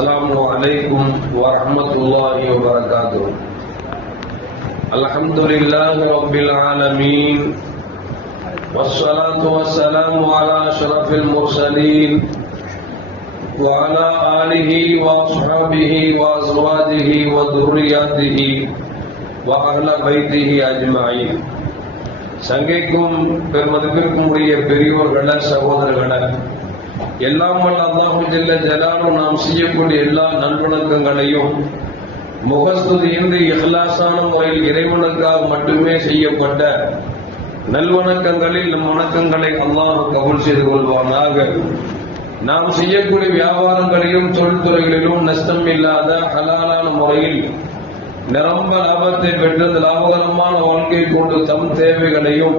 السلام عليكم ورحمة الله وبركاته. الحمد لله رب العالمين والصلاة والسلام على أشرف المرسلين وعلى آله وأصحابه وأزواجه وذرياته وأهل بيته أجمعين. சங்கைக்கும் பெருமதிப்பிற்கும் உரிய பெரியோர்கள சகோதரர்கள, எல்லாம் வல்ல அல்லாஹு ஜல்ல ஜலாலுஹு நாம் செய்யக்கூடிய எல்லா நல்வணக்கங்களையும் முகஸ்துதியின்றி இஹ்லாஸான முறையில் இறைவனுக்காக மட்டுமே செய்யப்பட்ட நல்வணக்கங்களில் நம் வணக்கங்களை அல்லாஹ் கபூல் செய்து கொள்வானாக. நாம் செய்யக்கூடிய வியாபாரங்களிலும் தொழில்துறைகளிலும் நஷ்டம் இல்லாத ஹலாலான முறையில் நிரம்ப லாபத்தை பெற்று லாபகரமான வாழ்க்கை கொண்டு தம் தேவைகளையும்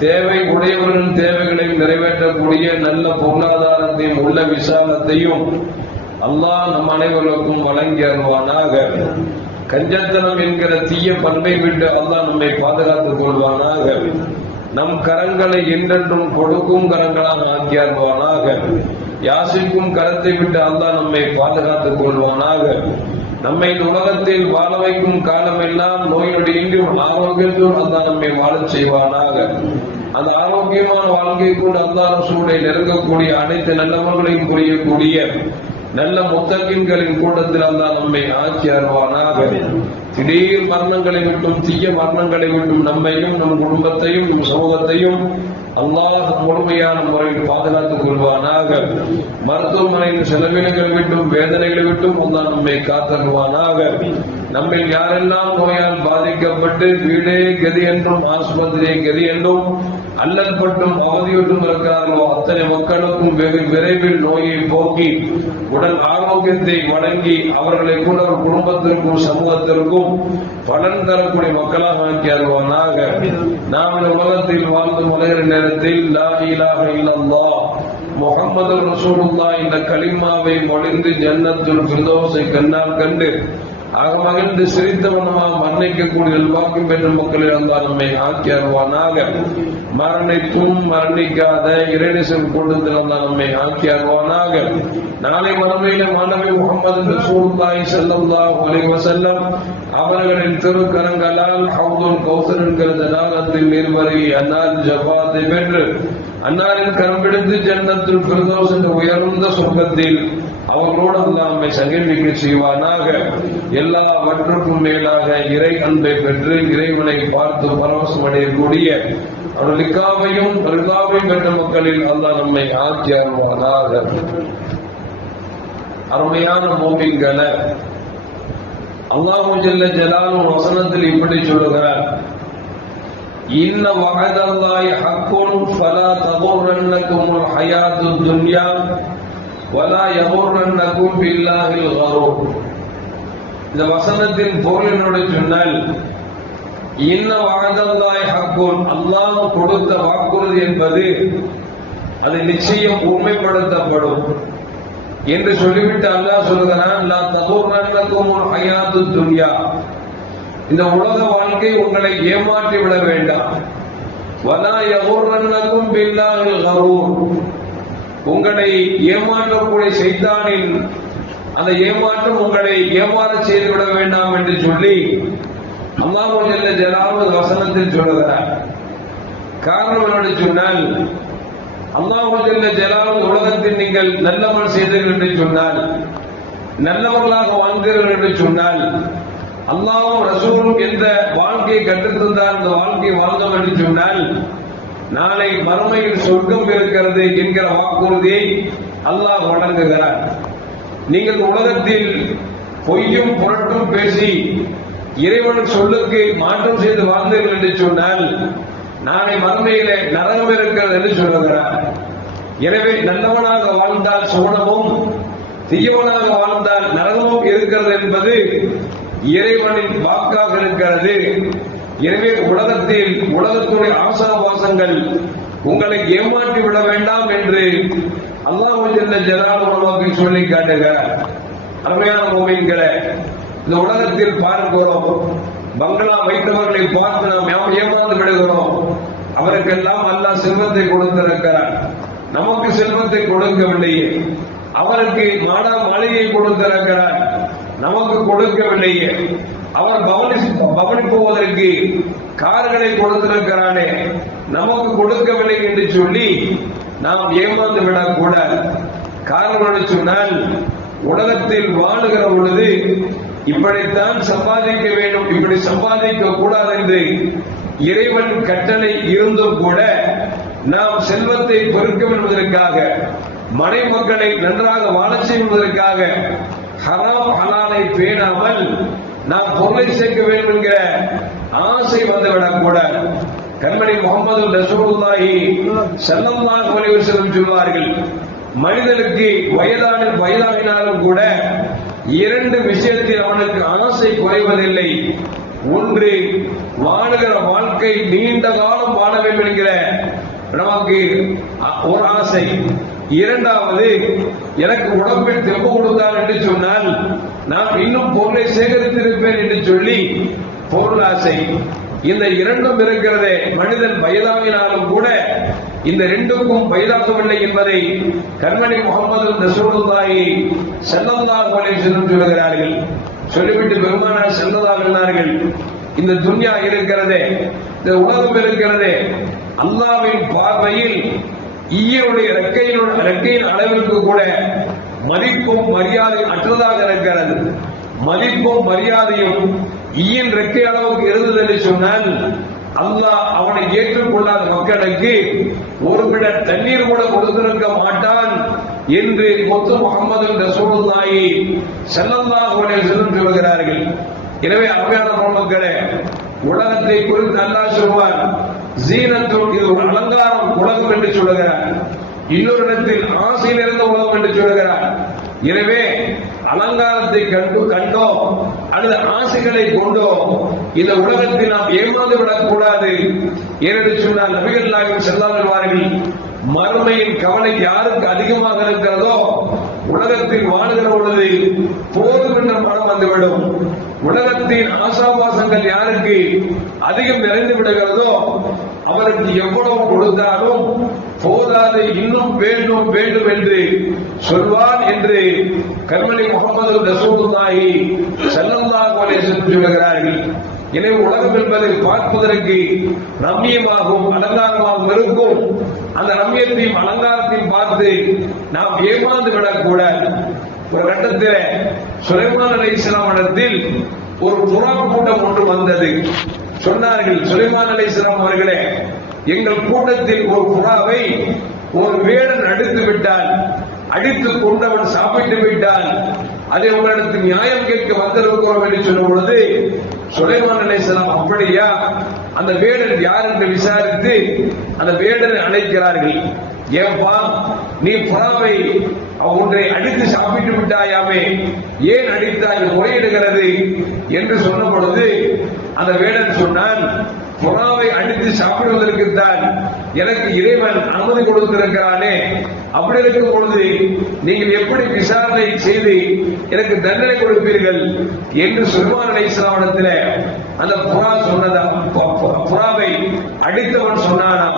தேவை உடையவர்களின் தேவைகளையும் நிறைவேற்றக்கூடிய நல்ல பொருளாதாரத்தையும் உள்ள விசாலத்தையும் அல்லாஹ் நம் அனைவருக்கும் வழங்கி அருள்வானாக. கஞ்சத்தனம் என்கிற தீய பண்பை விட்டு அல்லாஹ் நம்மை பாதுகாத்துக் கொள்வானாக. நம் கரங்களை என்றென்றும் கொடுக்கும் கரங்களாக ஆக்கி அருள்வானாக. யாசிக்கும் கரத்தை விட்டு அல்லாஹ் நம்மை பாதுகாத்துக் கொள்வானாக. நம்மை உலகத்தில் வாழ வைக்கும் காலமெல்லாம் நோய் நொடியின்றி ஆரோக்கியத்தோடு அல்லாஹ் நம்மை வாழச் செய்வானாக. அந்த ஆரோக்கியமான வாழ்க்கை கூட அல்லாஹ் ரசூலை நெருங்கக்கூடிய அனைத்து நல்லவர்களையும் புரியக்கூடிய நல்ல முத்தகின்களின் கூட்டத்தில் அல்லாஹ் நம்மை ஆட்சி அருள்வானாக. திடீர் மரணங்களை விட்டும் தீய மரணங்களை விட்டும் நம்மையும் நம் குடும்பத்தையும் நம் சமூகத்தையும் அல்லாஹ் முழுமையான முறையில் பாதுகாத்துக் கொள்வானாக. மருத்துவமனையின் செலவினங்களை விட்டும் வேதனைகளை விட்டும் அல்லாஹ் நம்மை காத்தருவானாக. நம்மை யாரெல்லாம் நோயால் பாதிக்கப்பட்டு வீடே கதி என்றும் ஆஸ்பத்திரியை கதி என்றும் அல்லற்பட்டும் அவதியுற்றும் இருக்கிறார்களோ அத்தனை மக்களுக்கும் வெகு விரைவில் நோயை போக்கி உடல் ஆரோக்கியத்தை வழங்கி அவர்களை கூட ஒரு குடும்பத்திற்கும் சமூகத்திற்கும் பலன் தரக்கூடிய மக்களாக ஆக்கி அருள்வானாக. நாம் இந்த உலகத்தில் வாழ்ந்து முளைகிற நேரத்தில் லா இலாஹ இல்லல்லாஹ் முஹம்மது ரசூலுல்லாஹ் இந்த கலிமாவை மொழிந்து ஜன்னத்துல் ஃபிர்தௌஸை கண்ணால் கண்டு மகிழ்ந்து சிரித்தவனமாக மரணிக்கக்கூடிய வாக்கும் பெற்ற மக்களை அல்லாஹ் நம்மை ஆக்கி அருள்வானாக. மரணித்தும் மரணிக்காத இறைநேசம் கொண்டு அல்லாஹ் நம்மை ஆக்கி அருள்வானாக. நாளை மறுமையில மாணவி முஹம்மது ரசூலுல்லாஹி ஸல்லல்லாஹு அலைஹி வஸல்லம் அவர்களின் திருக்கரங்களால் ஹவுதுல் கௌசர் என்கிற ஜனாலத்தில் நீர்வரை அன்னார் ஜபாத்தை பெற்று அன்னாரின் கரம் பிடித்து ஜன்னத்துல் ஃபிர்தௌஸ் என்ற உயர்ந்த சொர்க்கத்தில் அவர்களோடு அல்லாஹ் நம்மை சங்கமிக்க செய்வானாக. எல்லாவற்றுக்கும் மேலாக இறை அன்பை பெற்று இறைவனை பார்த்து பரவசம் அடையக்கூடிய அவர்களுக்காவையும் ரிதாவையும் பெற்ற மக்களில் அல்லாஹ் நம்மை ஆக்கி அருள்வானாக. அருமையான மோமின்களே, அல்லாஹு ஜல்ல ஜலாலுஹு வசனத்தில் இப்படி சொல்லுகிறார், இன்ன வஅதல்லாஹி ஹக்குன் ஃபலா தகுர்ரன்னகுமுல் ஹயாத்துத் துன்யா வலா யகுர்ரன்னகும் பில்லாஹில் கரூர். இந்த வசனத்தின் பொருள் என்னோட சொன்னால், இன்ன வஅதல்லாஹி ஹக்குன், அல்லாஹ் கொடுத்த வாக்குறுதி என்பது அது நிச்சயம் உண்மைப்படுத்தப்படும் என்று சொல்லிவிட்டு அல்லாஹ் சொல்கிறான், லா தகுர்ரன்னகுமுல் ஹயாத்துத் துன்யா, இந்த உலக வாழ்க்கை உங்களை ஏமாற்றி விட வேண்டாம். வலா யகுர்ரன்னகும் பில்லாஹில் கரூர், உங்களை ஏமாற்றக்கூடிய சைத்தானின் அந்த ஏமாற்றம் உங்களை ஏமாற செய்துவிட வேண்டாம் என்று சொல்லி அல்லாஹ் ஜல்ல ஜலாலுஹு வசனத்தில் சொல்லுகிறார். காரணம் என்னன்னு சொன்னால், அல்லாஹ் ஜல்ல ஜலாலுஹு உலகத்தில் நீங்கள் நல்லவர்கள் செய்தீர்கள் என்று சொன்னால், நல்லவர்களாக வாழ்ந்தீர்கள் என்று சொன்னால், அல்லாஹ்வும் ரசூலும் எந்த வாழ்க்கையை கற்றுத்தந்தார் அந்த வாழ்க்கையை வாழ்ந்தோம் என்று சொன்னால், நாளை மறுமையில் சொர்க்கம் இருக்கிறது என்கிற வாக்குறுதியை அல்லாஹ் வழங்குகிறார். நீங்கள் உலகத்தில் பொய்யும் புரட்டும் பேசி இறைவன் சொல்லுக்கு மாற்றம் செய்து வாழ்ந்தீர்கள் என்று சொன்னால், நாளை மறுமையில நரகம் இருக்கிறது என்று சொல்லுகிறார். எனவே நல்லவனாக வாழ்ந்தால் சுவனமும் தீயவனாக வாழ்ந்தால் நரகமும் இருக்கிறது என்பது இறைவனின் வாக்காக இருக்கிறது. எனவே உலகத்துடைய ஆசாபாசங்கள் உங்களை ஏமாற்றி விட வேண்டாம் என்று அல்லாஹ் ஜல்ல ஜலாலுஹு சொல்லி காட்டுகிறார். அருமையான மோமின்களே, இந்த உலகத்தில் பார்க்கிறோம், பங்களா வைத்தவர்களை பார்த்து நாம் ஏமாந்து விடுகிறோம். அவருக்கெல்லாம் அல்லாஹ் செல்வத்தை கொடுத்திருக்கிறார், நமக்கு செல்வத்தை கொடுக்கவில்லையே. அவருக்கு மாளிகை கொடுத்து கொடுத்திருக்கிறார், நமக்கு கொடுக்கவில்லையே. அவர் கவனிப்பதற்கு கார்களை கொடுத்திருக்கிறானே, நமக்கு கொடுக்கவில்லை என்று சொல்லி நாம் ஏமாந்து விடக்கூடாது. காரணம் சொன்னால், உலகத்தில் வாழுகிற பொழுது இப்படித்தான் சம்பாதிக்க வேண்டும், இப்படி சம்பாதிக்க கூடாது என்று இறைவன் கட்டளை இருந்தும் கூட நாம் செல்வத்தை பெருக்க என்பதற்காக, மனைமக்களை நன்றாக வாழச் செய்வதற்காக ஹராம் ஹலாலை பேணாமல் நாம் பொருளை சேர்க்க வேண்டும் என்கிற ஆசை வந்துவிடக் கூடாது. கண்மணி முகமது ரசூலுல்லாஹி ஸல்லல்லாஹு அலைஹி வஸல்லம் சொல்வார்கள், மனிதனுக்கு வயதாகினாலும் கூட இரண்டு விஷயத்தில் அவனுக்கு ஆசை குறைவதில்லை. ஒன்று, வாழுகிற வாழ்க்கை நீண்ட காலம் வாழ வேண்டும் என்கிற நமக்கு ஒரு ஆசை. இரண்டாவது, எனக்கு உடம்பில் தெம்பு கொடுத்தார் என்று சொன்னால் நான் இன்னும் பொருளை சேகரித்திருப்பேன் என்று சொல்லி பொருள் ஆசை. இந்த இரண்டும் இருக்கிறதே, மனிதன் வயதாகினாலும் கூட இந்த ரெண்டுக்கும் வயதாகவில்லை என்பதை கண்மணி முகமது ரசூலுல்லாஹி ஸல்லல்லாஹு அலைஹி வஸல்லம் சொல்கிறார்கள். சொல்லிவிட்டு பெருமானார் ஸல்லல்லாஹு சொன்னார்கள், இந்த துன்யா இருக்கிறதே, இந்த உலகம் இருக்கிறதே, அல்லாஹ்வின் பார்வையில் ஈயனுடைய ரெக்கையின் அளவிற்கு கூட மதிப்பும் மரியாதை அற்றதாக இருக்கிறது. மதிப்பும் மரியாதையும் ஈயின் ரெக்கை அளவுக்கு இருந்தது என்று சொன்னால் அல்லாஹ் அவனை ஏற்றுக்கொள்ளாத மக்களுக்கு ஒரு விட தண்ணீர் கூட கொடுத்திருக்க மாட்டான் என்று முத்து முகமது ரசூலுல்லாஹி ஸல்லல்லாஹு அலைஹி வஸல்லம் சொல்கிறார்கள். எனவே அவையான மக்களே, உலகத்தை குறித்து அல்லாஹ் சொல்வார், ஜீனத்துல், இது ஒரு அலங்காரம் உலகம் என்று சொல்லுகிறார். இன்னொரு இடத்தில் ஆசை நிறைந்த உலகம் என்று சொல்லுகிறார். எனவே அலங்காரத்தை கண்டோ அல்லது ஆசைகளை கொண்டோ இந்த உலகத்தில் நாம் ஏமாந்து விடக்கூடாது. ஏனென்று சொன்னால் நபிகள் நாயகம் ஸல்லல்லாஹு, மறுமையின் கவலை யாருக்கு அதிகமாக இருக்கிறதோ உலகத்தில் வாழுகிற பொழுது போதும் என்ற மனம் வந்துவிடும். உலகத்தின் ஆசாபாசங்கள் யாருக்கு அதிகம் நிறைந்து விடுகிறதோ அவருக்கு எவ்வளவு கொடுத்தாலும் போதாது, இன்னும் வேண்டும் வேண்டும் என்று சொல்வான் என்று கண்மணி முகமது ரசூலுல்லாஹி ஸல்லல்லாஹு அலைஹி வஸல்லம் சொல்கிறார்கள். எனவே உலகம் என்பதை பார்ப்பதற்கு ரம்மியமாகவும் அலங்காரமாகவும் இருக்கும். அந்த ரம்மியத்தையும் அலங்காரத்தையும் பார்த்து நாம் ஏமாந்து விடக்கூடாது. ஒரு கட்டத்தில் சுலைமான் அலைஹிஸ்ஸலாம் இடத்தில் ஒரு புறா கூட்டம் ஒன்று வந்தது. சொன்னார்கள், சுலைமான் அலைஹிஸ்ஸலாம் அவர்களே, எங்கள் கூட்டத்தில் ஒரு புறாவை ஒரு வேடன் அடித்து விட்டான், அடித்துக் கொண்டவன் சாப்பிட்டு விட்டான், அதை உங்களிடத்தில் நியாயம் கேட்க வந்திருக்கிறோம் என்று சொல்லும் பொழுது சுலைமான் அலைஹிஸ்ஸலாம், அப்படியா, அந்த வேடன் யார் என்று விசாரித்து அந்த வேடனை அழைக்கிறார்கள். ஏன்பா, நீ புறாவை ஒன்றை அடித்து சாப்பிட்டு விட்டாயாமே, ஏன் அடித்தாய், முறையிடுகிறது என்று சொன்ன பொழுது அந்த வேடன் சொன்னான், புறாவை அடித்து சாப்பிடுவதற்குத்தான் எனக்கு இறைவன் அனுமதி கொடுத்திருக்கிறானே, அப்படி இருக்கும் பொழுது நீங்கள் எப்படி விசாரணை செய்து எனக்கு தண்டனை கொடுப்பீர்கள் என்று சுலைமான் அலைஹிஸ்ஸலாம் இடத்துல அந்த புறா சொன்னதா, புறாவை அடித்தவன் சொன்னானா.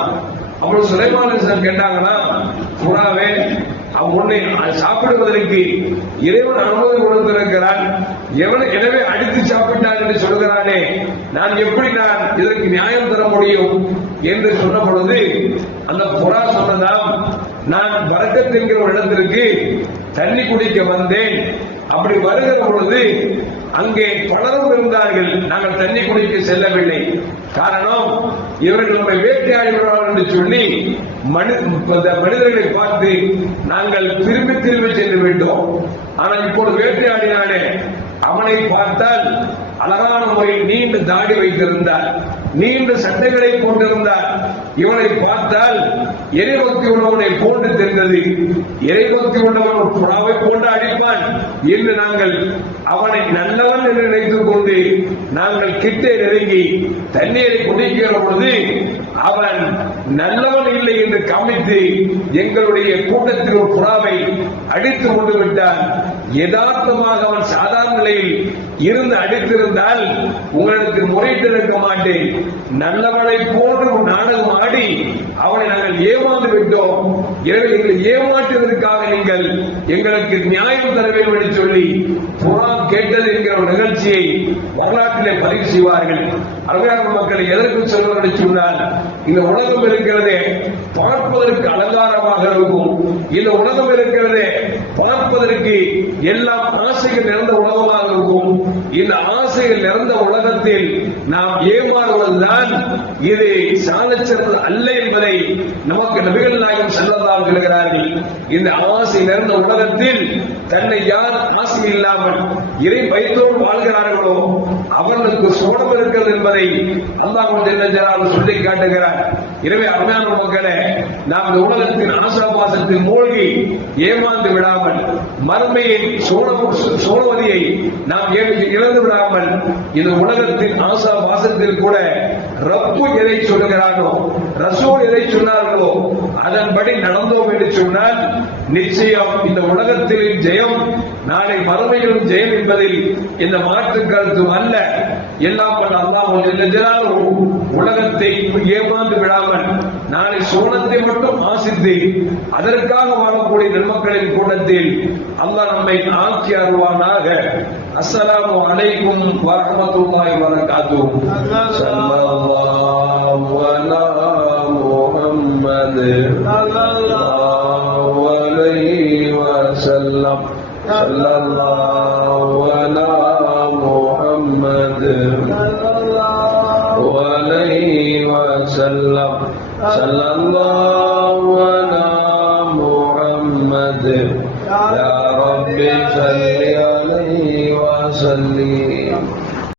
அப்பொழுது சுலைமான் அலைஹிஸ்ஸலாம் கேட்டாங்கன்னா, புறாவே, உன்னை சாப்பிடுவதற்கு இறைவன் அனுமதி கொடுத்திருக்கிறான், எனவே அடித்து சாப்பிட்டான் என்று சொல்கிறானே, நான் எப்படி இதற்கு நியாயம் தர முடியும் என்று சொன்ன பொழுது அந்த புறா சொன்னதாம், நான் பரக்கத் என்கிற ஒரு இடத்திற்கு தண்ணி குடிக்க வந்தேன், அப்படி வருகிற பொழுது அங்கே பலரும் இருந்தார்கள், நாங்கள் தண்ணி குடிக்க செல்லவில்லை. காரணம், இவர்கள் நம்மை வேட்டையாடுகிறார்கள் என்று சொல்லி மனிதர்களை பார்த்து நாங்கள் திரும்பி திரும்பி சென்று விட்டோம். ஆனால் இப்போது வேட்டையாடினானே, அவனை பார்த்தால் அழகான முறையில் நீண்ட தாடி வைத்திருந்தார், நீண்ட சட்டைகளை போட்டிருந்தார். இவனை பார்த்தால் இறைபக்தி உள்ளவனை போன்று தெரிந்தது. இறைபக்தி உள்ளவன் ஒரு புறாவை போன்று அடிப்பான் என்று நாங்கள் அவனை நல்லவன் என்று நினைத்துக் கொண்டு நாங்கள் கிட்டே நெருங்கி தண்ணீரை குடிக்கிற பொழுது அவன் நல்லவன் இல்லை என்று கமித்து எங்களுடைய கூட்டத்தில் ஒரு புறாவை அடித்து கொண்டு விட்டான். யதார்த்தமாக அவன் சாதாரண நிலையில் இருந்து அடித்திருந்தால் உங்களுக்கு முறையிட்டிருக்க மாட்டேன். நல்லவனை போன்று நாடகம் ஆடி அவனை நாங்கள் ஏமாந்து விட்டோம், எனவே எங்களை ஏமாற்றுவதற்காக நீங்கள் எங்களுக்கு நியாயம் தர வேண்டும் என்று சொல்லி புறம் கேட்டது என்கிற ஒரு நிகழ்ச்சியை வரலாற்றிலே பதிவு செய்வார்கள். அழகான மக்களை எதற்கு சொல்வது என்று சொன்னால், இந்த உலகம் இருக்கிறதே பார்ப்பதற்கு அலங்காரமாக இருக்கும். இந்த உலகம் இருக்கிறதே பார்ப்பதற்கு எல்லாம் ஆசைகள் நிறைந்த உலகமாக இருக்கும். இந்த ஆசைகள் நிறைந்த உலகத்தில் நாம் ஏமாறுவதுதான் இது சாலச்சிறந்தது அல்ல என்பதை நமக்கு நபிகள் நாயகம் ஸல்லல்லாஹு அலைஹி சொல்கிறார்கள். இந்த ஆசை நிறைந்த உலகத்தில் தன்னை யார் ஆசை இல்லாமல் இறை பயத்தோடு வாழ்கிறார்களோ அவர்களுக்கு சோடம் இருக்கிறது என்பதை அல்லாஹ் ஜல்ல ஜலாலுஹு சொல்லி காட்டுகிறார். எனவே அருமையான மக்களே, நாம் இந்த உலகத்தின் ஆசாபாசத்தில் மூழ்கி ஏமாந்து விடாமல், மறுமையை சோழவதியை நாம் இழந்து விடாமல், இந்த உலகத்தின் ஆசாபாசத்தில் கூட ரப்பு எதை சொல்லுகிறானோ, ரசூல் எதை சொன்னார்களோ அதன்படி நடந்தோம் என்று சொன்னால் நிச்சயம் இந்த உலகத்திலும் ஜெயம், நாளை மறுமையிலும் ஜெயம் என்பதில் இந்த மாற்று கருத்தும் அல்ல. எல்லாம் அல்லாஹ் உலகத்தை ஏமாந்து விடாமல் நாளை சோனத்தை மட்டும் ஆசித்து அதற்காக வாழக்கூடிய நன்மக்களின் கூட்டத்தில் அல்லாஹ் நம்மை ஆக்கி அருள்வானாக. அஸ்ஸலாமு அலைக்கும் வரஹ்மத்துல்லாஹி வபரகாத்துஹு. ஸல்லல்லாஹு அலா முஹம்மத் ஸல்லல்லாஹு அலைஹி வஸல்லம். ஸல்லல்லாஹு அலா முஹம்மத் ஸல்லல்லாஹு அலைஹி வஸல்லம். ஸல்லல்லாஹு அலா முஹம்மத் யா ரப்பி ஸல்லி அலைஹி வஸல்லிம்.